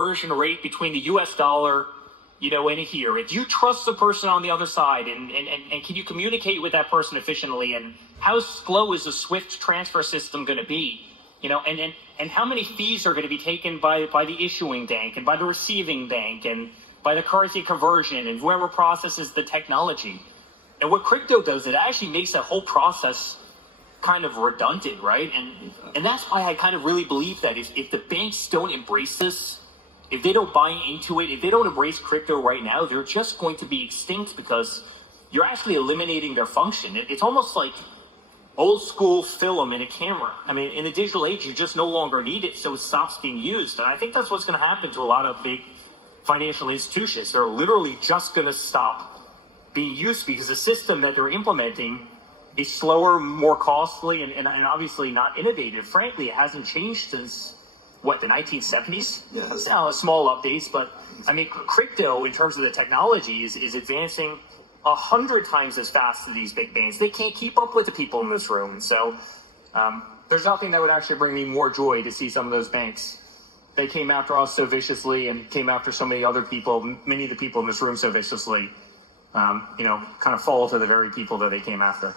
conversion rate between the US dollar, and here? If you trust the person on the other side, and can you communicate with that person efficiently? And how slow is the SWIFT transfer system going to be? And how many fees are going to be taken by the issuing bank and by the receiving bank and by the currency conversion and whoever processes the technology? And what crypto does, it actually makes that whole process kind of redundant, right? And that's why I kind of really believe that if the banks don't embrace this, if they don't buy into it, if they don't embrace crypto right now, they're just going to be extinct because you're actually eliminating their function. It's almost like old school film in a camera. I mean, in the digital age, you just no longer need it, so it stops being used. And I think that's what's going to happen to a lot of big financial institutions. They're literally just going to stop being used because the system that they're implementing is slower, more costly, and obviously not innovative. Frankly, it hasn't changed since, the 1970s? Yes. Now, small updates, but I mean, crypto, in terms of the technology, is advancing 100 times as fast as these big banks. They can't keep up with the people in this room. So there's nothing that would actually bring me more joy to see some of those banks. They came after us so viciously and came after so many other people, many of the people in this room so viciously, kind of fall to the very people that they came after.